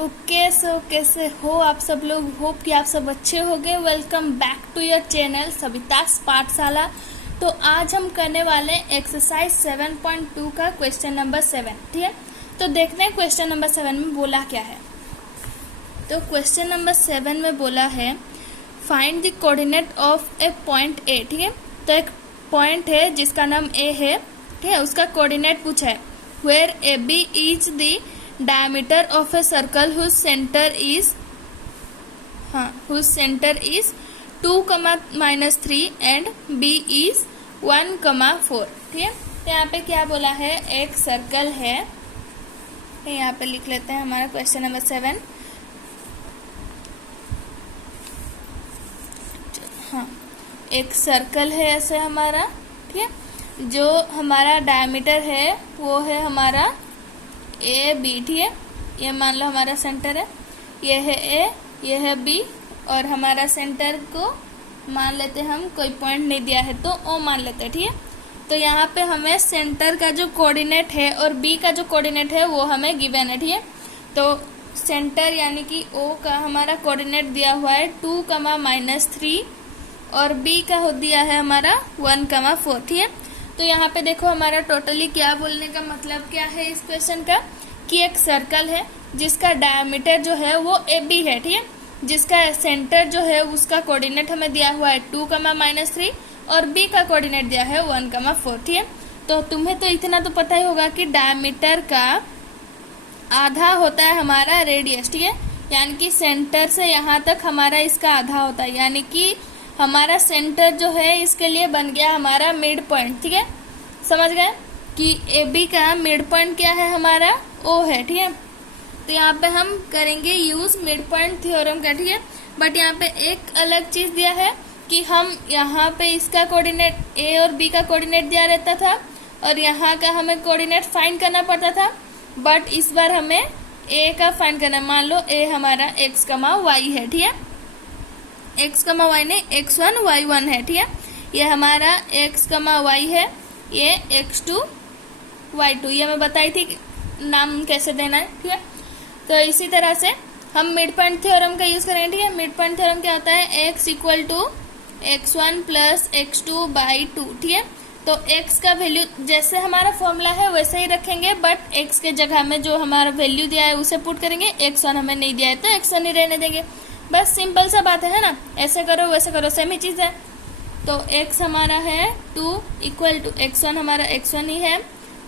Okay so कैसे हो आप सब लोग। होप कि आप सब अच्छे होंगे। Welcome back to your channel Savita's Pathshala. तो आज हम करने वाले एक्सरसाइज 7.2 का क्वेश्चन नंबर 7। ठीक है, तो देखते हैं क्वेश्चन नंबर 7 में बोला क्या है। तो क्वेश्चन नंबर 7 में बोला है find the coordinate of A point A. ठीक है, तो एक पॉइंट है जिसका नाम ए है। ठीक है, उसका कोऑर्डिनेट पूछा है where A B is the diameter of a circle whose center is 2, -3 and B is 1, 4। ठीक है, तो यहाँ पे क्या बोला है, एक सर्कल है। तो यहाँ पे लिख लेते हैं हमारा क्वेश्चन नंबर 7। हाँ, एक सर्कल है ऐसे हमारा। ठीक है, जो हमारा डायमीटर है वो है हमारा ए बी। ठीक है, ये मान लो हमारा सेंटर है, ये है ए, ये है बी, और हमारा सेंटर को मान लेते हम, कोई पॉइंट नहीं दिया है तो ओ मान लेते हैं। ठीक है, तो यहाँ पे हमें सेंटर का जो कोऑर्डिनेट है और बी का जो कोऑर्डिनेट है वो हमें गिवन है। ठीक है, तो सेंटर यानी कि ओ का हमारा कोऑर्डिनेट दिया हुआ है 2, -3 और बी का हो दिया है हमारा 1, 4। ठीक है, तो यहाँ पे देखो हमारा टोटली क्या बोलने का मतलब क्या है इस क्वेश्चन का, कि एक सर्कल है जिसका डायमीटर जो है वो ए बी है। ठीक है, जिसका सेंटर जो है उसका कोऑर्डिनेट हमें दिया हुआ है 2, -3 और बी का कोऑर्डिनेट दिया है 1, 4। ठीक है, तो तुम्हें तो इतना तो पता ही होगा कि डायमीटर का आधा होता है हमारा रेडियस। ठीक है, यानी कि सेंटर से यहाँ तक हमारा इसका आधा होता है, यानी कि हमारा सेंटर जो है इसके लिए बन गया हमारा मिड पॉइंट। ठीक है, समझ गए कि ए बी का मिड पॉइंट क्या है, हमारा ओ है। ठीक है, तो यहाँ पे हम करेंगे यूज मिड पॉइंट थ्योरम का। ठीक है, बट यहाँ पे एक अलग चीज दिया है कि हम यहाँ पे इसका कोऑर्डिनेट ए और बी का कोऑर्डिनेट दिया रहता था और यहाँ का हमें कोऑर्डिनेट फाइंड करना पड़ता था, बट इस बार हमें ए का फाइंड करना। मान लो ए हमारा x, y है। ठीक है, x, y ने x1, y1 है। ठीक है, ये हमारा x, y है, ये x2, y2, ये मैं बताई थी नाम कैसे देना है। ठीक है, तो इसी तरह से हम मिड पॉइंट थ्योरम का यूज करेंगे। ठीक है, मिड पॉइंट थ्योरम क्या होता है, x = x1 + x2/2। ठीक है, तो x का वैल्यू जैसे हमारा फॉर्मूला है वैसे ही रखेंगे, बट x के जगह में जो हमारा वैल्यू दिया है उसे पुट करेंगे। x1 हमें नहीं दिया है तो x1 ही रहने देंगे। बस सिंपल सा बात है ना, ऐसे करो वैसे करो, सेम ही चीज है। तो x हमारा है 2 = x1 हमारा x1 ही है,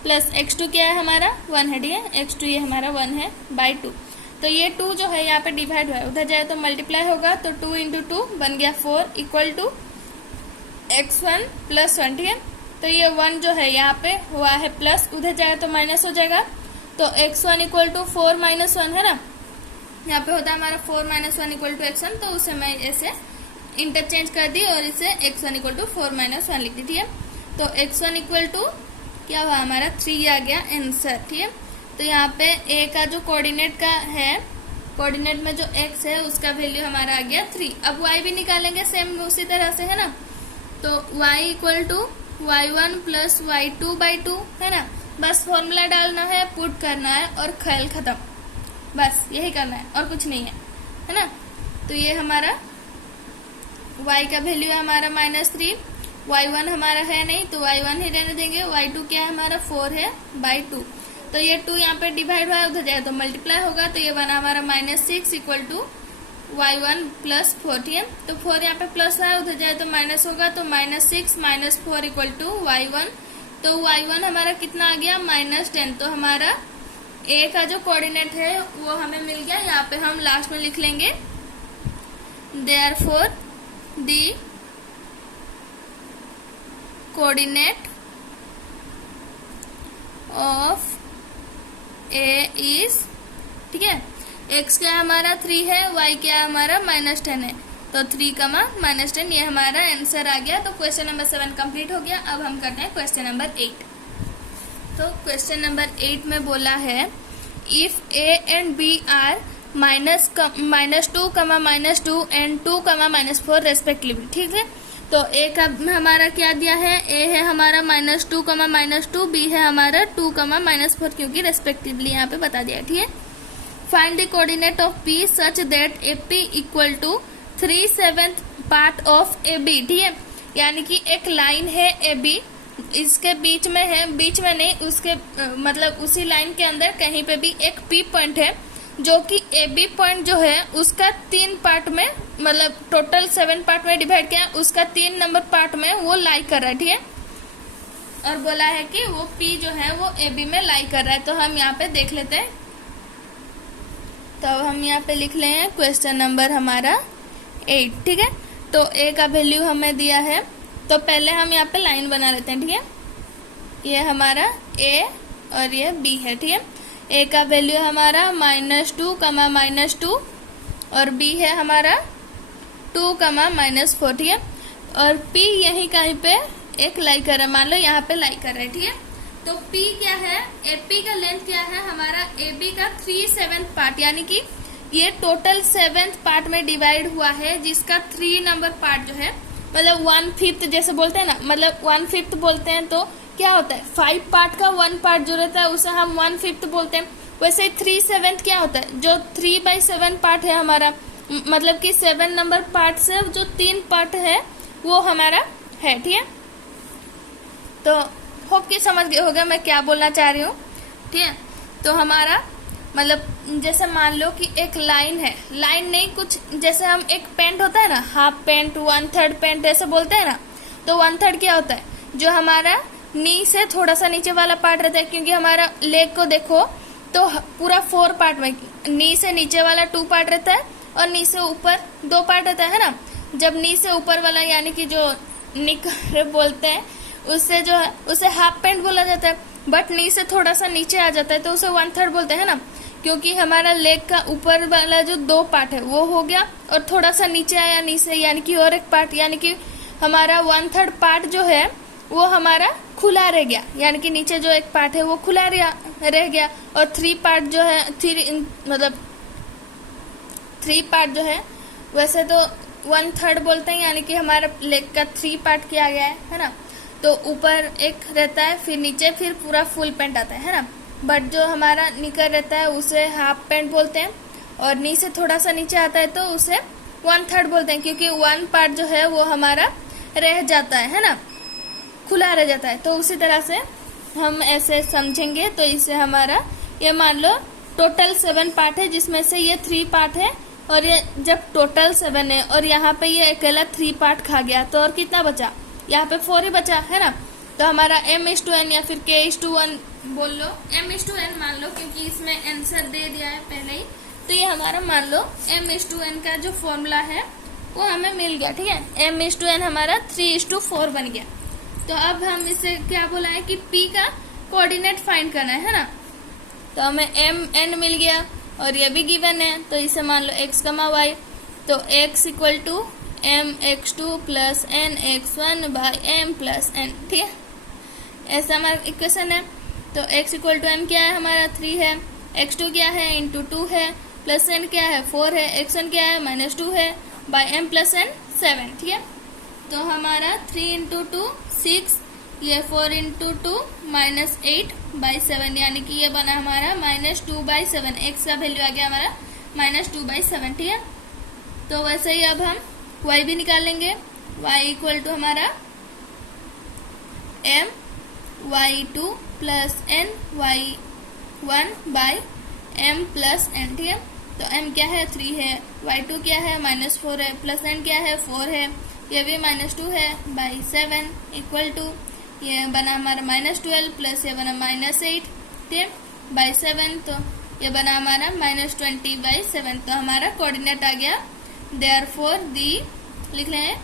प्लस x2 क्या है हमारा 1 है। ठीक है, x2 ये हमारा 1 है /2। तो ये 2 जो है यहाँ पे डिवाइड हुआ है, उधर जाए तो मल्टीप्लाई होगा, तो 2 × 2 बन गया 4 = x1 + 1। ठीक है, तो ये 1 जो है यहाँ पे हुआ है प्लस, उधर जाए तो माइनस हो जाएगा, तो x1 = 4 - 1 है ना, यहाँ पे होता है हमारा 4 - 1 = x1, तो उसे मैं ऐसे इंटरचेंज कर दी और इसे x1 = 4 - 1 लिख दी। ठीक है, तो x1 = क्या हुआ हमारा 3 आ गया आंसर। ठीक है, तो यहाँ पे a का जो कोऑर्डिनेट का है, कोऑर्डिनेट में जो x है उसका वैल्यू हमारा आ गया 3। अब y भी निकालेंगे सेम उसी तरह से, है ना, तो y = y1 + y2/2 है ना, बस फॉर्मूला डालना है, पुट करना है और खेल खत्म, बस यही करना है और कुछ नहीं है ना। तो ये हमारा y का वैल्यू है हमारा -3, y1 हमारा है नहीं तो y1 ही रहने देंगे, y2 क्या है हमारा 4 है /2। तो ये 2 यहाँ पे डिवाइड हुआ है, उधर जाए तो मल्टीप्लाई होगा, तो ये बना हमारा -6 = y1 + 4। ठीक है, तो 4 यहाँ पे प्लस है, उधर जाए तो माइनस होगा, तो -6 - 4 = y1। तो y1 हमारा कितना आ गया -10। तो हमारा ए का जो कोऑर्डिनेट है वो हमें मिल गया। यहाँ पे हम लास्ट में लिख लेंगे therefore the coordinate of A is, ठीक है, x क्या हमारा 3 है, y क्या हमारा -10 है, तो 3, -10 ये हमारा आंसर आ गया। तो क्वेश्चन नंबर 7 कंप्लीट हो गया। अब हम करते हैं क्वेश्चन नंबर 8। तो क्वेश्चन नंबर 8 में बोला है if a and b are -2, -2 and 2, -4 respectively. ठीक है, तो a का हमारा क्या दिया है, a है हमारा -2, -2, b है हमारा 2, -4, क्योंकि रेस्पेक्टिवली यहाँ पे बता दिया। ठीक है, find the coordinate of P such that A P equal to 3/7 part of A B. ठीक है, यानी कि एक लाइन है ए बी, इसके बीच में है, बीच में नहीं, उसके मतलब उसी लाइन के अंदर कहीं पे भी एक पी पॉइंट है जो कि ए बी पॉइंट जो है उसका 3 पार्ट में, मतलब टोटल 7 पार्ट में डिवाइड किया, उसका 3 नंबर पार्ट में वो लाई कर रहा है। ठीक है, और बोला है कि वो पी जो है वो ए बी में लाई कर रहा है। तो हम यहाँ पे देख लेते हैं। तो हम यहाँ पे लिख ले हैं क्वेश्चन नंबर हमारा 8। ठीक है, तो ए का वैल्यू हमें दिया है, तो पहले हम यहाँ पे लाइन बना लेते हैं। ठीक है, ये हमारा ए और ये बी है। ठीक है, ए का वैल्यू हमारा -2, -2 और बी है हमारा 2, -4। ठीक है, और पी यहीं कहीं पे एक लाई कर रहा है, मान लो यहाँ पे लाई कर रहा है। ठीक है, तो पी क्या है, एपी का लेंथ क्या है हमारा, ए बी का 3/7 पार्ट, यानी कि ये टोटल 7 पार्ट में डिवाइड हुआ है, जिसका 3 नंबर पार्ट जो है, मतलब 1/5 जैसे बोलते हैं ना, मतलब 1/5 बोलते हैं तो क्या होता है, 5 पार्ट का 1 पार्ट जो रहता है उसे हम 1/5 बोलते हैं। वैसे 3/7 क्या होता है, जो 3/7 पार्ट है हमारा, मतलब कि 7 नंबर पार्ट से जो 3 पार्ट है वो हमारा है। ठीक है, तो होप कि समझ गए होगा मैं क्या बोलना चाह रही हूँ। ठीक है, तो हमारा मतलब जैसे मान लो कि एक लाइन है, लाइन नहीं, कुछ जैसे हम एक पेंट होता है ना, हाफ पेंट, 1/3 पेंट ऐसे बोलते हैं ना, तो 1/3 क्या होता है, जो हमारा नी से थोड़ा सा नीचे वाला पार्ट रहता है, क्योंकि हमारा लेग को देखो तो पूरा 4 पार्ट में नी से नीचे वाला 2 पार्ट रहता है और नी से ऊपर 2 पार्ट रहता है ना। जब नी से ऊपर वाला यानी कि जो निकर बोलते हैं उससे जो है उसे हाफ पेंट बोला जाता है, बट नी से थोड़ा सा नीचे आ जाता है तो उसे 1/3 बोलते हैं ना, क्योंकि हमारा लेग का ऊपर वाला जो 2 पार्ट है वो हो गया और थोड़ा सा नीचे आया नी से, यानी कि और एक पार्ट, यानी कि हमारा 1/3 पार्ट जो है वो हमारा खुला रह गया, यानी कि नीचे जो एक पार्ट है वो खुला रह गया, और 3 पार्ट जो है, 3 पार्ट जो है वैसे तो 1/3 बोलते हैं, यानी कि हमारा लेग का 3 पार्ट किया गया है ना। तो ऊपर एक रहता है, फिर नीचे, फिर पूरा फुल पेंट आता है ना, बट जो हमारा निकर रहता है उसे हाफ पेंट बोलते हैं, और नी से थोड़ा सा नीचे आता है तो उसे 1/3 बोलते हैं, क्योंकि 1 पार्ट जो है वो हमारा रह जाता है ना, खुला रह जाता है। तो उसी तरह से हम ऐसे समझेंगे। तो इससे हमारा ये मान लो टोटल 7 पार्ट है, जिसमें से ये 3 पार्ट है, और ये जब टोटल 7 है और यहाँ पे ये अकेला 3 पार्ट खा गया, तो और कितना बचा, यहाँ पे 4 ही बचा है ना। तो हमारा m/n या फिर k/1 बोल लो, m/n मान लो, क्योंकि इसमें आंसर दे दिया है पहले ही। तो ये हमारा मान लो m/n का जो फॉर्मूला है वो हमें मिल गया। ठीक है, m/n हमारा 3/4 बन गया। तो अब हम इसे क्या बोला है कि p का कोऑर्डिनेट फाइंड करना है ना। तो हमें mn मिल गया और ये भी गिवन है, तो इसे मान लो x, y, तो x equal to mx2 plus nx1 by m plus n। ठीक है, ऐसा हमारा इक्वेशन है। तो x इक्वल टू m क्या है हमारा 3 है, x2 क्या है इंटू 2 है, प्लस n क्या है 4 है, x1 क्या है -2 है, बाई m प्लस n 7। ठीक है, तो हमारा 3 इंटू 2 6, ये 4 इंटू 2 -8/7, यानी कि ये बना हमारा -2/7। x का वैल्यू आ गया हमारा -2/7। ठीक है, तो वैसे ही अब हम y भी निकाल लेंगे। y इक्वल टू हमारा m y2 plus n y1 by m plus n। ठीक है, तो m क्या है 3 है, y2 क्या है -4 है, प्लस n क्या है 4 है, ये भी -2 है बाई 7 इक्वल टू ये बना हमारा -12 प्लस ये बना -8, ठीक है, बाई 7। तो ये बना हमारा -20/7। तो हमारा कोऑर्डिनेट आ गया। देयरफॉर दी लिख रहे हैं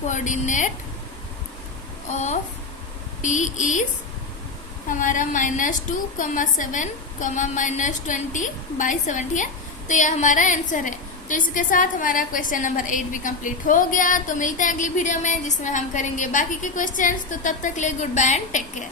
कोऑर्डिनेट ऑफ P इज हमारा -2, 7, -20/7। ठीक है, तो यह हमारा आंसर है। तो इसके साथ हमारा क्वेश्चन नंबर 8 भी कंप्लीट हो गया। तो मिलते हैं अगली वीडियो में, जिसमें हम करेंगे बाकी के क्वेश्चंस। तो तब तक ले good bye and take care.